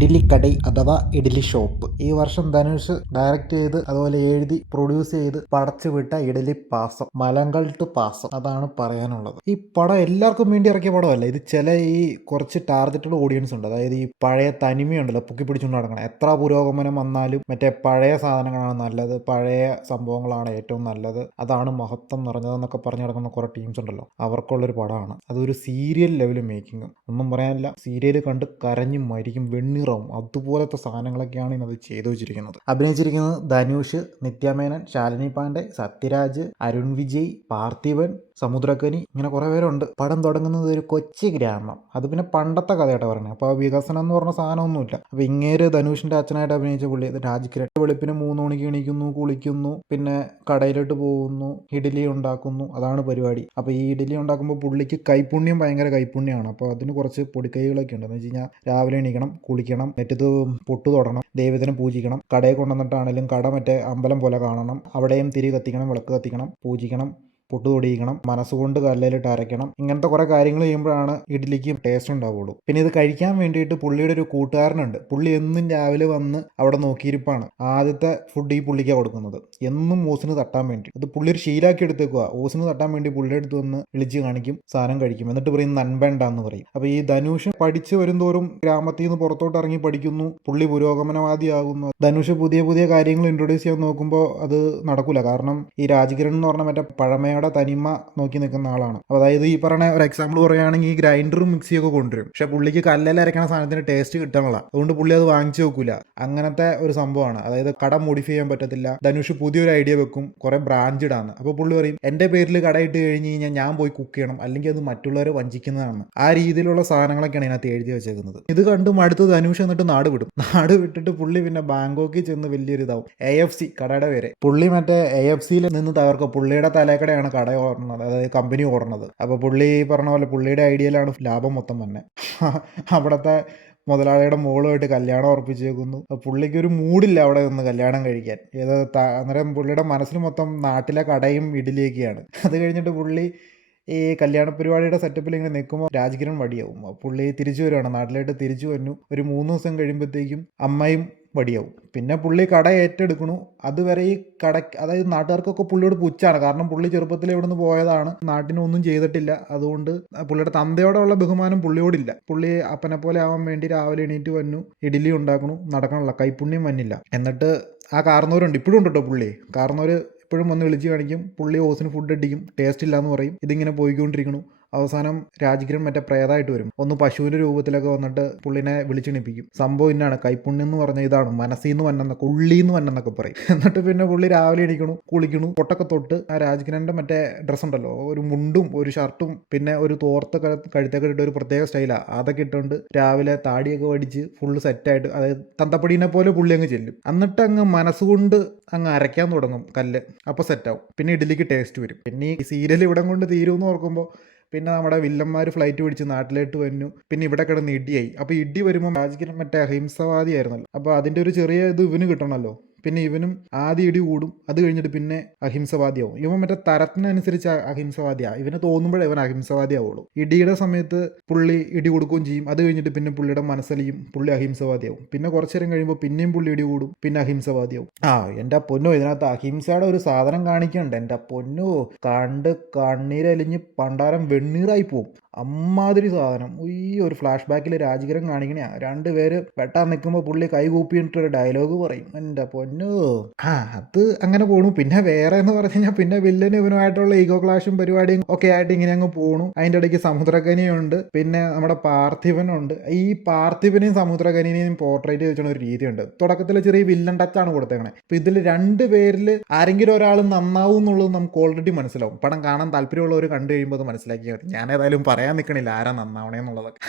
ഇഡ്ഡലിക്കടൈ അഥവാ ഇഡ്ഡലി ഷോപ്പ്. ഈ വർഷം ധനുഷ് ഡയറക്റ്റ് ചെയ്ത് അതുപോലെ എഴുതി പ്രൊഡ്യൂസ് ചെയ്ത് പടച്ചുവിട്ട ഇഡ്ഡലി പാസം, മലങ്കൽ ടു പാസം, അതാണ് പറയാനുള്ളത്. ഈ പടം എല്ലാവർക്കും വേണ്ടി ഇറക്കിയ പടമല്ല. ഇത് ചില ഈ കുറച്ച് ടാർഗറ്റഡ് ഓഡിയൻസ് ഉണ്ട്. അതായത് ഈ പഴയ തനിമയുണ്ടല്ലോ, പൊക്കി പിടിച്ചുകൊണ്ട് നടക്കണം. എത്ര പുരോഗമനം വന്നാലും മറ്റേ പഴയ സാധനങ്ങളാണ് നല്ലത്, പഴയ സംഭവങ്ങളാണ് ഏറ്റവും നല്ലത്, അതാണ് മഹത്വം നിറഞ്ഞതെന്നൊക്കെ പറഞ്ഞു നടക്കുന്ന കുറേ ടീംസ് ഉണ്ടല്ലോ, അവർക്കുള്ളൊരു പടമാണ്. അതൊരു സീരിയൽ ലെവൽ മേക്കിങ്ങും ഒന്നും പറയാനില്ല. സീരിയൽ കണ്ട് കരഞ്ഞു മരിക്കും, വെണ്ണിറാവും. അതുപോലത്തെ സാധനങ്ങളൊക്കെയാണ് ഇന്നത് ചെയ്തു വെച്ചിരിക്കുന്നത്. അഭിനയിച്ചിരിക്കുന്നത് ധനുഷ്, നിത്യമേനൻ, ശാലിനി പാണ്ഡെ, സത്യരാജ്, അരുൺ വിജയ്, പാർത്ഥിവൻ, സമുദ്രക്കനി, ഇങ്ങനെ കുറേ പേരുണ്ട്. പടം തുടങ്ങുന്നത് ഒരു കൊച്ചി ഗ്രാമം. അത് പിന്നെ പണ്ടത്തെ കഥയായിട്ട് പറഞ്ഞത്. അപ്പോൾ വികസനം എന്ന് പറഞ്ഞ സാധനമൊന്നുമില്ല. അപ്പോൾ ഇങ്ങേര് ധനുഷിൻ്റെ അച്ഛനായിട്ട് അഭിനയിച്ച പുള്ളി രാജ്കിരൺ വെളുപ്പിന് 3 മണിക്ക് എണീക്കുന്നു, കുളിക്കുന്നു, പിന്നെ കടയിലോട്ട് പോകുന്നു, ഇഡ്ഡലി ഉണ്ടാക്കുന്നു. അതാണ് പരിപാടി. അപ്പോൾ ഈ ഇഡ്ഡലി ഉണ്ടാക്കുമ്പോൾ പുള്ളിക്ക് കൈപ്പുണ്യം ഭയങ്കര കൈപ്പുണ്യമാണ്. അപ്പോൾ അതിന് കുറച്ച് പൊടിക്കൈകളൊക്കെ ഉണ്ട്. എന്ന് വെച്ച് കഴിഞ്ഞാൽ രാവിലെ എണീക്കണം, കുളിക്കണം, നെറ്റത്ത് പൊട്ടു തൊടണം, ദൈവത്തിനെ പൂജിക്കണം, കടയിൽ കൊണ്ടുവന്നിട്ടാണെങ്കിലും കട മറ്റേ അമ്പലം പോലെ കാണണം, അവിടെയും തിരി കത്തിക്കണം, വിളക്ക് കത്തിക്കണം, പൂജിക്കണം, പൊട്ടു തൊടിയിക്കണം, മനസ്സുകൊണ്ട് കല്ലിലിട്ട് അരയ്ക്കണം. ഇങ്ങനത്തെ കുറേ കാര്യങ്ങൾ ചെയ്യുമ്പോഴാണ് ഇഡ്ഡലിക്ക് ടേസ്റ്റ് ഉണ്ടാവുള്ളൂ. പിന്നെ ഇത് കഴിക്കാൻ വേണ്ടിയിട്ട് പുള്ളിയുടെ ഒരു കൂട്ടുകാരനുണ്ട്. പുള്ളി എന്നും രാവിലെ വന്ന് അവിടെ നോക്കിയിരിപ്പാണ്. ആദ്യത്തെ ഫുഡ് ഈ പുള്ളിക്കാണ് കൊടുക്കുന്നത്, എന്നും ഓസിന് തട്ടാൻ വേണ്ടി. അത് പുള്ളി ഒരു ശീലാക്കി എടുത്തേക്കുക. ഓസിന് തട്ടാൻ വേണ്ടി പുള്ളിയുടെ അടുത്ത് വന്ന് വിളിച്ച് കാണിക്കും, സാധനം കഴിക്കും, എന്നിട്ട് പറയും നൻപേണ്ടെന്ന് പറയും. അപ്പോൾ ഈ ധനുഷ് പഠിച്ച് വരുന്തോറും ഗ്രാമത്തിൽ നിന്ന് പുറത്തോട്ട് ഇറങ്ങി പഠിക്കുന്നു, പുള്ളി പുരോഗമനവാദിയാകുന്നു. ധനുഷ് പുതിയ പുതിയ കാര്യങ്ങൾ ഇൻട്രൊഡ്യൂസ് ചെയ്യാൻ നോക്കുമ്പോൾ അത് നടക്കില്ല. കാരണം ഈ രാജ്കിരൺ എന്ന് പറഞ്ഞ മറ്റേ പഴമയുടെ തനിമ നോക്കി നിൽക്കുന്ന ആളാണ്. അതായത് ഈ പറഞ്ഞ ഒരു എക്സാമ്പിൾ പറയുകയാണെങ്കിൽ ഈ ഗ്രൈൻഡറും മിക്സിയൊക്കെ കൊണ്ടുവരും, പക്ഷെ പുള്ളിക്ക് കല്ലെല്ലാം അരയ്ക്കണ സാധനത്തിന് ടേസ്റ്റ് കിട്ടണല്ല. അതുകൊണ്ട് പുള്ളി അത് വാങ്ങിച്ചു വെക്കൂല. അങ്ങനത്തെ ഒരു സംഭവമാണ്. അതായത് കട മോഡിഫൈ ചെയ്യാൻ പറ്റത്തില്ല. ധനുഷ് പുതിയൊരു ഐഡിയ വെക്കും, കുറെ ബ്രാൻഡഡ് ആണ്. അപ്പോൾ പുള്ളി പറയും എൻ്റെ പേരിൽ കട ഇട്ട് കഴിഞ്ഞ് കഴിഞ്ഞാൽ ഞാൻ പോയി കുക്ക് ചെയ്യണം, അല്ലെങ്കിൽ അത് മറ്റുള്ളവരെ വഞ്ചിക്കുന്നതാണ്. ആ രീതിയിലുള്ള സാധനങ്ങളൊക്കെയാണ് ഇതിനകത്ത് എഴുതി വെച്ചേക്കുന്നത്. ഇത് കണ്ടും അടുത്ത് ധനുഷ് എന്നിട്ട് നാട് വിടും. നാട് വിട്ടിട്ട് പുള്ളി പിന്നെ ബാങ്കോക്കിൽ ചെന്ന് വലിയൊരു ഇതാവും. AFC കടയുടെ പേര്. പുള്ളി മറ്റേ AFCയിൽ നിന്ന് തകർക്കും. പുള്ളിയുടെ തലേക്കടയാണ് കട ഓടുന്നത്, അതായത് കമ്പനി ഓടുന്നത്. അപ്പോൾ പുള്ളി പറഞ്ഞ പോലെ പുള്ളിയുടെ ഐഡിയയിലാണ് ലാഭം മൊത്തം തന്നെ. അവിടുത്തെ മുതലാളിയുടെ മോളുമായിട്ട് കല്യാണം ഉറപ്പിച്ചേക്കുന്നു. പുള്ളിക്ക് ഒരു മൂഡില്ല അവിടെ നിന്ന് കല്യാണം കഴിക്കാൻ. അന്നേരം പുള്ളിയുടെ മനസ്സിൽ മൊത്തം നാട്ടിലെ കടയും ഇഡ്ഡലിയൊക്കെയാണ്. അത് കഴിഞ്ഞിട്ട് പുള്ളി ഈ കല്യാണ പരിപാടിയുടെ സെറ്റപ്പിൽ ഇങ്ങനെ നിൽക്കുമ്പോൾ രാജ്കിരൺ വടിയാവും. പുള്ളി തിരിച്ചു വരുവാണ്, നാട്ടിലായിട്ട് തിരിച്ചു വന്നു. ഒരു 3 ദിവസം കഴിയുമ്പോഴത്തേക്കും അമ്മയും വടിയാവും. പിന്നെ പുള്ളി കട ഏറ്റെടുക്കണു. അതുവരെ ഈ കട, അതായത് നാട്ടുകാർക്കൊക്കെ പുള്ളിയോട് പുച്ഛാണ്. കാരണം പുള്ളി ചെറുപ്പത്തിൽ ഇവിടെ നിന്ന് പോയതാണ്, നാട്ടിനൊന്നും ചെയ്തിട്ടില്ല. അതുകൊണ്ട് പുള്ളിയുടെ തന്തയോടുള്ള ബഹുമാനം പുള്ളിയോടില്ല. പുള്ളി അപ്പനെ പോലെ ആവാൻ വേണ്ടി രാവിലെ എണീറ്റ് വന്നു, ഇഡ്ഡലി ഉണ്ടാക്കണു, നടക്കണമല്ല, കൈപ്പുണ്യം വന്നില്ല. എന്നിട്ട് ആ കാർന്നവരുണ്ട്, ഇപ്പോഴും ഉണ്ട് കേട്ടോ പുള്ളി. കാർന്നവർ ഇപ്പോഴും വന്ന് വിളിച്ച് കാണിക്കും. പുള്ളി ഓസിന് ഫുഡ് അടിക്കും, ടേസ്റ്റ് ഇല്ല എന്ന് പറയും. ഇതിങ്ങനെ പോയിക്കൊണ്ടിരിക്കണു. അവസാനം രാജ്കിരൺ മറ്റേ പ്രേതമായിട്ട് വരും. ഒന്ന് പശുവിൻ്റെ രൂപത്തിലൊക്കെ വന്നിട്ട് പുള്ളിനെ വിളിച്ചെണിപ്പിക്കും. സംഭവം ഇന്നാണ്, കൈപ്പുണ്യം എന്ന് പറഞ്ഞാൽ ഇതാണ്, മനസ്സിൽ നിന്ന് വന്നെന്നൊക്കെ, ഉള്ളിൽ നിന്ന് വന്നെന്നൊക്കെ പറയും. എന്നിട്ട് പിന്നെ പുള്ളി രാവിലെ എണീക്കണു, കുളിക്കണു, പൊട്ടൊക്കെ തൊട്ട് ആ രാജ്കിരൻ്റെ മറ്റേ ഡ്രസ്സ് ഉണ്ടല്ലോ, ഒരു മുണ്ടും ഒരു ഷർട്ടും പിന്നെ ഒരു തോർത്ത് കഴുത്തൊക്കെ ഇട്ട് ഒരു പ്രത്യേക സ്റ്റൈലാണ്, അതൊക്കെ ഇട്ടുകൊണ്ട് രാവിലെ താടിയൊക്കെ വടിച്ച് ഫുള്ള് സെറ്റായിട്ട്, അതായത് തന്തപ്പടീനെ പോലെ പുള്ളി അങ്ങ് ചെല്ലും. എന്നിട്ട് അങ്ങ് മനസ്സുകൊണ്ട് അങ്ങ് അരയ്ക്കാൻ തുടങ്ങും കല്ല്. അപ്പോൾ സെറ്റാവും. പിന്നെ ഇഡ്ഡലിക്ക് ടേസ്റ്റ് വരും. പിന്നെ ഈ സീരിയൽ ഇവിടം കൊണ്ട് തീരുമെന്ന് ഓർക്കുമ്പോൾ പിന്നെ നമ്മുടെ വില്ലന്മാർ ഫ്ലൈറ്റ് പിടിച്ച് നാട്ടിലോട്ട് വന്നു. പിന്നെ ഇവിടെ കിടന്ന് ഇടിയായി. അപ്പോൾ ഇടി വരുമ്പോൾ രാജ്കിരൺ മറ്റേ അഹിംസവാദിയായിരുന്നല്ലോ. അപ്പോൾ അതിൻ്റെ ഒരു ചെറിയ ഇത് ഇവന് കിട്ടണമല്ലോ. പിന്നെ ഇവനും ആദ്യം ഇടി കൂടും, അത് കഴിഞ്ഞിട്ട് പിന്നെ അഹിംസവാദിയാവും. ഇവൻ മറ്റേ തരത്തിനനുസരിച്ച് അഹിംസവാദിയാണ്. ഇവന് തോന്നുമ്പോഴേ ഇവൻ അഹിംസവാദിയാവുള്ളൂ. ഇടിയുടെ സമയത്ത് പുള്ളി ഇടി കൊടുക്കുകയും ചെയ്യും. അത് കഴിഞ്ഞിട്ട് പിന്നെ പുള്ളിയുടെ മനസ്സലിയും, പുള്ളി അഹിംസവാദിയാവും. പിന്നെ കുറച്ചു നേരം കഴിയുമ്പോൾ പിന്നെയും പുള്ളി ഇടി കൂടും, പിന്നെ അഹിംസവാദിയാവും. എൻ്റെ പൊന്നോ, ഇതിനകത്ത് അഹിംസയുടെ ഒരു സാധനം കാണിക്കണ്ട്. എൻ്റെ പൊന്നോ, കണ്ട് കണ്ണീരലിഞ്ഞ് പണ്ടാരം വെണ്ണീറായി പോവും. അമ്മാതിരി സാധനം. ഈ ഒരു ഫ്ലാഷ് ബാക്കിൽ രാജ്കിരൺ കാണിക്കണ 2 പേര് വെട്ടാൻ നിൽക്കുമ്പോൾ പുള്ളി കൈ കൂപ്പിയിട്ടൊരു ഡയലോഗ് പറയും. എൻ്റെ പൊന്നോ, അത് അങ്ങനെ പോണു. പിന്നെ വേറെ എന്ന് പറഞ്ഞു കഴിഞ്ഞാൽ പിന്നെ വില്ലനും ഇവനുമായിട്ടുള്ള ഈഗോ ക്ലാഷും പരിപാടിയും ഒക്കെ ആയിട്ട് ഇങ്ങനെ അങ്ങ് പോണു. അതിൻ്റെ ഇടയ്ക്ക് സമുദ്രകനിയുണ്ട്, പിന്നെ നമ്മുടെ പാർത്ഥിവനുണ്ട്. ഈ പാർത്ഥിവനെയും സമുദ്രകനിനെയും പോർട്രേറ്റ് വെച്ചുള്ള ഒരു രീതിയുണ്ട്. തുടക്കത്തിൽ ചെറിയ വില്ലൻ ടച്ചാണ് കൊടുത്തേക്കണേ. അപ്പോൾ ഇതിൽ 2 പേരിൽ ആരെങ്കിലും ഒരാൾ നന്നാവും എന്നുള്ളത് നമുക്ക് ഓൾറെഡി മനസ്സിലാവും. പടം കാണാൻ താല്പര്യമുള്ളവർ കണ്ടു കഴിയുമ്പോൾ അത് മനസ്സിലാക്കിയാൽ മതി. ഞാൻ ഏതായാലും പറയാൻ നിൽക്കണില്ല ആരാ നന്നാവണേന്നുള്ളതൊക്കെ.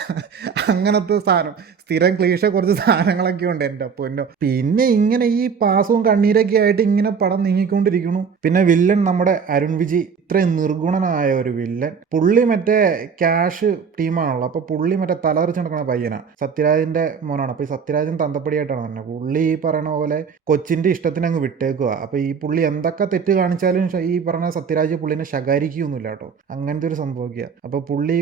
അങ്ങനത്തെ സാധനം സ്ഥിരം ക്ലീഷ കുറച്ച് സാധനങ്ങളൊക്കെ ഉണ്ട് എൻ്റെ പൊന്നോ. പിന്നെ ഇങ്ങനെ ഈ പാസവും കണ്ണീരൊക്കെ ആയിട്ട് ഇങ്ങനെ പടം നീങ്ങിക്കൊണ്ടിരിക്കുന്നു. പിന്നെ വില്ലൻ നമ്മുടെ അരുൺ വിജയ്, ഇത്രയും നിർഗുണനായ ഒരു വില്ലൻ. പുള്ളി മറ്റേ ക്യാഷ് ടീമാണല്ലോ. അപ്പോൾ പുള്ളി മറ്റേ തലതെറിച്ച് നടക്കുന്ന പയ്യനാണ്, സത്യരാജിൻ്റെ മോനാണ്. അപ്പോൾ ഈ സത്യരാജൻ തന്തപ്പടിയായിട്ടാണ് തന്നെ. പുള്ളി ഈ പറയണ പോലെ കൊച്ചിൻ്റെ ഇഷ്ടത്തിന് അങ്ങ് വിട്ടേക്കുക. അപ്പോൾ ഈ പുള്ളി എന്തൊക്കെ തെറ്റ് കാണിച്ചാലും ഈ പറഞ്ഞ സത്യരാജ് പുള്ളിനെ ശകാരിക്കുകയൊന്നുമില്ല കേട്ടോ. അങ്ങനത്തെ ഒരു സംഭവിക്കുക. അപ്പോൾ പുള്ളി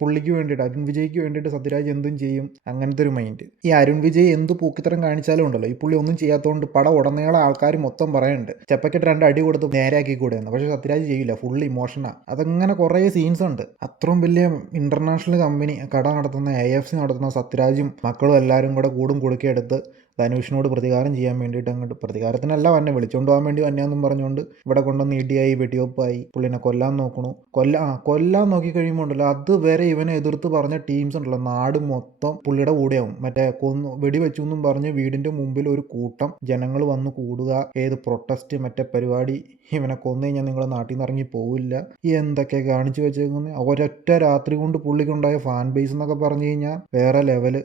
പുള്ളിക്ക് വേണ്ടിയിട്ട് അരുൺ വിജയ്ക്ക് വേണ്ടിയിട്ട് സത്യരാജ് എന്തും ചെയ്യും, അങ്ങനത്തെ ഒരു മൈൻഡ്. ഈ അരുൺ വിജയ് എന്ത് പൂക്കിത്തരം കാണിച്ചാലും ഉണ്ടല്ലോ, ഈ പുള്ളി ഒന്നും ചെയ്യാത്തതുകൊണ്ട് പടം ഉടനീളം ആൾക്കാർ മൊത്തം പറയുന്നുണ്ട് ചെപ്പക്കെട്ട് 2 അടി കൊടുത്ത് നേരെയാക്കി കൂടെയെന്ന്. പക്ഷേ സത്യരാജ് ചെയ്യില്ല, ഫുൾ ഇമോഷനാണ്. അതങ്ങനെ കുറേ സീൻസ് ഉണ്ട്. അത്രയും വലിയ ഇന്റർനാഷണൽ കമ്പനി കട നടത്തുന്ന AFC നടത്തുന്ന സത്യരാജും മക്കളും എല്ലാവരും കൂടെ കൂടും കുടുക്കിയെടുത്ത് ധനുഷിനോട് പ്രതികാരം ചെയ്യാൻ വേണ്ടിയിട്ട് അങ്ങോട്ട്, പ്രതികാരത്തിനല്ല വന്നെ, വിളിച്ചുകൊണ്ട് പോകാൻ വേണ്ടി വന്നെയെന്നും പറഞ്ഞുകൊണ്ട് ഇവിടെ കൊണ്ടുവന്ന് ഇടിയായി വെടിവെപ്പായി പുള്ളിനെ കൊല്ലാൻ നോക്കണു. കൊല്ലാൻ നോക്കി കഴിയുമ്പോൾ ഉണ്ടല്ലോ, അതുവരെ ഇവനെ എതിർത്ത് പറഞ്ഞ ടീംസ് ഉണ്ടല്ലോ, നാട് മൊത്തം പുള്ളിയുടെ കൂടെയാവും. മറ്റേ വെടിവെച്ചു എന്നും പറഞ്ഞ് വീടിൻ്റെ മുമ്പിൽ ഒരു കൂട്ടം ജനങ്ങൾ വന്ന് കൂടുക, പ്രൊട്ടസ്റ്റ് മറ്റേ പരിപാടി, ഇവനെ കൊന്നു കഴിഞ്ഞാൽ നിങ്ങൾ നാട്ടിൽ നിന്ന് ഇറങ്ങി പോവില്ല, എന്തൊക്കെ കാണിച്ചു വെച്ചേക്കുന്നത്. ഒരൊറ്റ രാത്രി കൊണ്ട് പുള്ളിക്കുണ്ടായ ഫാൻ ബേസ് എന്നൊക്കെ പറഞ്ഞു കഴിഞ്ഞാൽ വേറെ ലെവല്.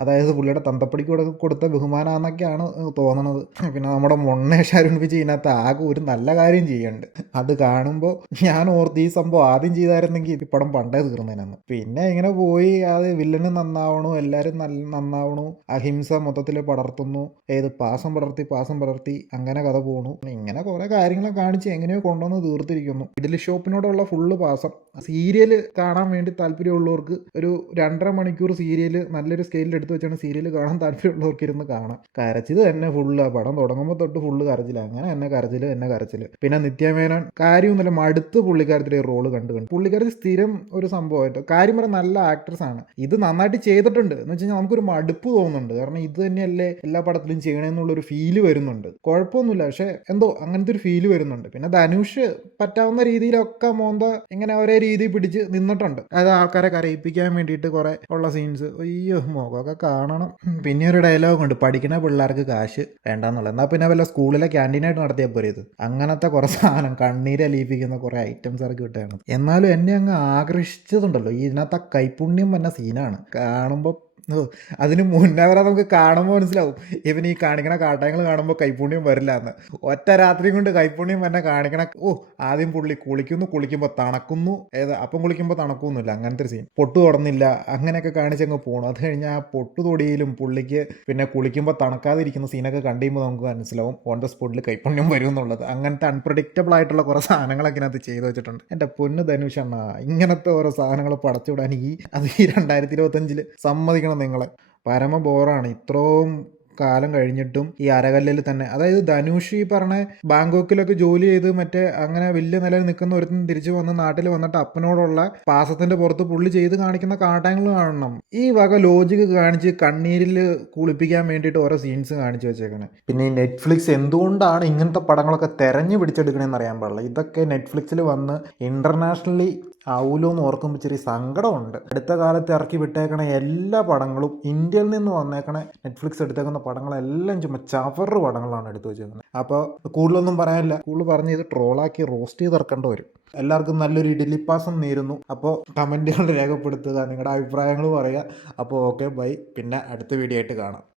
അതായത് പുള്ളിയുടെ തന്തപ്പടിക്ക് കൊടുത്ത ബഹുമാനാന്നൊക്കെയാണ് തോന്നണത്. പിന്നെ നമ്മുടെ മൊണ്ണേഷ് അരുൺ വിജയ് ഇതിനകത്ത് ആകെ ഒരു നല്ല കാര്യം ചെയ്യുന്നുണ്ട്. അത് കാണുമ്പോൾ ഞാൻ ഓർത്ത് ഈ സംഭവം ആദ്യം ചെയ്തായിരുന്നെങ്കിൽ ഈ പടം പണ്ടേ തീർന്നതിനാണ്. പിന്നെ ഇങ്ങനെ പോയി അത് വില്ലന് നന്നാവണു, എല്ലാവരും നന്നാവണു, അഹിംസ മൊത്തത്തിൽ പടർത്തുന്നു, പാസം പടർത്തി അങ്ങനെ കഥ പോണു. ഇങ്ങനെ കുറെ കാര്യങ്ങളൊക്കെ കാണിച്ച് എങ്ങനെയോ കൊണ്ടുവന്ന് തീർത്തിരിക്കുന്നു. ഇഡലി ഷോപ്പിനോടുള്ള ഫുള്ള് പാസം. സീരിയൽ കാണാൻ വേണ്ടി താല്പര്യമുള്ളവർക്ക് ഒരു 2.5 മണിക്കൂർ സീരിയൽ നല്ലൊരു സ്കെയിലിൽ എടുത്ത് വെച്ചാണ് സീരിയൽ കാണാൻ താല്പര്യമുള്ളവർക്ക് ഇരുന്ന് കാണാം. കരച്ചിൽ തന്നെ ഫുള്ള്, പടം തുടങ്ങുമ്പോൾ തൊട്ട് ഫുള്ള് കരച്ചില്ല, അങ്ങനെ തന്നെ കരച്ചിൽ. പിന്നെ നിത്യമേനോൻ കാര്യമൊന്നുമില്ല, മടുത്ത് പുള്ളിക്കാരത്തിൻ്റെ റോള് കണ്ടു. പുള്ളിക്കാരത്തി സ്ഥിരം ഒരു സംഭവമായിട്ട് കാര്യം പറഞ്ഞാൽ നല്ല ആക്ട്രസ് ആണ്. ഇത് നന്നായിട്ട് ചെയ്തിട്ടുണ്ട് എന്ന് വെച്ച് കഴിഞ്ഞാൽ നമുക്കൊരു മടുപ്പ് തോന്നുന്നുണ്ട്. കാരണം ഇത് തന്നെയല്ലേ എല്ലാ പടത്തിലും ചെയ്യണമെന്നുള്ളൊരു ഫീല് വരുന്നുണ്ട്. കുഴപ്പമൊന്നുമില്ല, പക്ഷെ എന്തോ അങ്ങനത്തെ ഒരു ഫീല് വരുന്നുണ്ട്. പിന്നെ ധനുഷ് പറ്റാവുന്ന രീതിയിലൊക്കെ മോന്ത ഇങ്ങനെ ഒരേ രീതി പിടിച്ച് നിന്നിട്ടുണ്ട്. അത് ആൾക്കാരെ കരയിപ്പിക്കാൻ വേണ്ടിയിട്ട് കുറെ ഉള്ള സീൻസ്, അയ്യോ മുഖമൊക്കെ കാണണം. പിന്നെ ഒരു ഡയലോഗ് ഉണ്ട്, പഠിക്കുന്ന പിള്ളേർക്ക് കാശ് വേണ്ടാന്നുള്ളത്. എന്നാൽ പിന്നെ വല്ല സ്കൂളിലെ ക്യാൻറ്റീനായിട്ട് നടത്തിയാൽ പോരെ ഇത്. അങ്ങനത്തെ കുറെ സാധനം കണ്ണീരലിയിപ്പിക്കുന്ന കുറെ ഐറ്റംസ് ഇറക്കി വിട്ടാണ്. എന്നാലും എന്നെ അങ്ങ് ആകർഷിച്ചതുണ്ടല്ലോ ഇതിനകത്ത് ആ കൈപുണ്യം വന്ന സീനാണ്. കാണുമ്പോൾ അതിന് മുന്നേ വരെ നമുക്ക് കാണുമ്പോൾ മനസ്സിലാവും ഇവൻ ഈ കാണിക്കണ കാട്ടയങ്ങൾ കാണുമ്പോൾ കൈപുണ്യം വരില്ല എന്ന്. ഒറ്റ രാത്രി കൊണ്ട് കൈപുണ്യം തന്നെ കാണിക്കണ. ആദ്യം പുള്ളി കുളിക്കുമ്പോൾ തണക്കുന്നു, അപ്പം കുളിക്കുമ്പോൾ തണക്കുന്നില്ല, അങ്ങനത്തെ ഒരു സീൻ. പൊട്ടു തൊടന്നില്ല, അങ്ങനെയൊക്കെ കാണിച്ചങ്ങ് പോകണം. അത് കഴിഞ്ഞാൽ ആ പൊട്ടു തൊടിയിലും പുള്ളിക്ക് പിന്നെ കുളിക്കുമ്പോൾ തണക്കാതിരിക്കുന്ന സീനൊക്കെ കണ്ടുമ്പോൾ നമുക്ക് മനസ്സിലാവും ഓൺ ദ സ്പോട്ടിൽ കൈപുണ്യം വരും എന്നുള്ളത്. അങ്ങനത്തെ അൺപ്രഡിക്റ്റബിൾ ആയിട്ടുള്ള കുറേ സാധനങ്ങളൊക്കെ അതിനകത്ത് ചെയ്തു വെച്ചിട്ടുണ്ട്. എൻ്റെ പൊന്ന് ധനുഷണ്ണ, ഇങ്ങനത്തെ ഓരോ സാധനങ്ങൾ പടച്ചുവിടാൻ ഈ 2025 സമ്മതിക്കണം നിങ്ങളെ. പരമ ബോറാണ്. ഇത്രയും കാലം കഴിഞ്ഞിട്ടും ഈ അരകല്ലിൽ തന്നെ, അതായത് ധനുഷ് ഈ പറഞ്ഞ ബാങ്കോക്കിലൊക്കെ ജോലി ചെയ്ത് മറ്റേ അങ്ങനെ വലിയ നിലയിൽ നിൽക്കുന്ന ഒരുത്തും തിരിച്ചു വന്ന് നാട്ടിൽ വന്നിട്ട് അപ്പനോടുള്ള പാസത്തിന്റെ പുറത്ത് പുള്ളി ചെയ്ത് കാണിക്കുന്ന കാട്ടങ്ങൾ കാണണം. ഈ വക ലോജിക്ക് കാണിച്ച് കണ്ണീരിൽ കുളിപ്പിക്കാൻ വേണ്ടിയിട്ട് ഓരോ സീൻസ് കാണിച്ചു വെച്ചേക്കണേ. പിന്നെ ഈ നെറ്റ്ഫ്ലിക്സ് എന്തുകൊണ്ടാണ് ഇങ്ങനത്തെ പടങ്ങളൊക്കെ തെരഞ്ഞു പിടിച്ചെടുക്കണമെന്ന് അറിയാൻ പാടില്ല. ഇതൊക്കെ നെറ്റ്ഫ്ലിക്സിൽ വന്ന് ഇന്റർനാഷണലി ആവൂലോ എന്ന് ഓർക്കുമ്പോൾ ചെറിയ സങ്കടമുണ്ട്. അടുത്ത കാലത്ത് ഇറക്കി വിട്ടേക്കണ എല്ലാ പടങ്ങളും, ഇന്ത്യയിൽ നിന്ന് വന്നേക്കണ നെറ്റ്ഫ്ലിക്സ് എടുത്തേക്കുന്ന പടങ്ങളെല്ലാം ചുമ്മാ ചവറ് പടങ്ങളാണ് എടുത്തു വെച്ചേക്കുന്നത്. അപ്പോൾ കൂടുതലൊന്നും പറയാനില്ല. കൂടുതൽ പറഞ്ഞ് ഇത് ട്രോളാക്കി റോസ്റ്റ് ചെയ്ത് ഇറക്കേണ്ടി വരും. എല്ലാവർക്കും നല്ലൊരു ഇഡലിപ്പാസം നേരുന്നു. അപ്പോൾ കമൻറ്റുകൾ രേഖപ്പെടുത്തുക, നിങ്ങളുടെ അഭിപ്രായങ്ങൾ പറയുക. അപ്പോൾ ഓക്കെ, ബൈ. പിന്നെ അടുത്ത വീഡിയോ ആയിട്ട് കാണാം.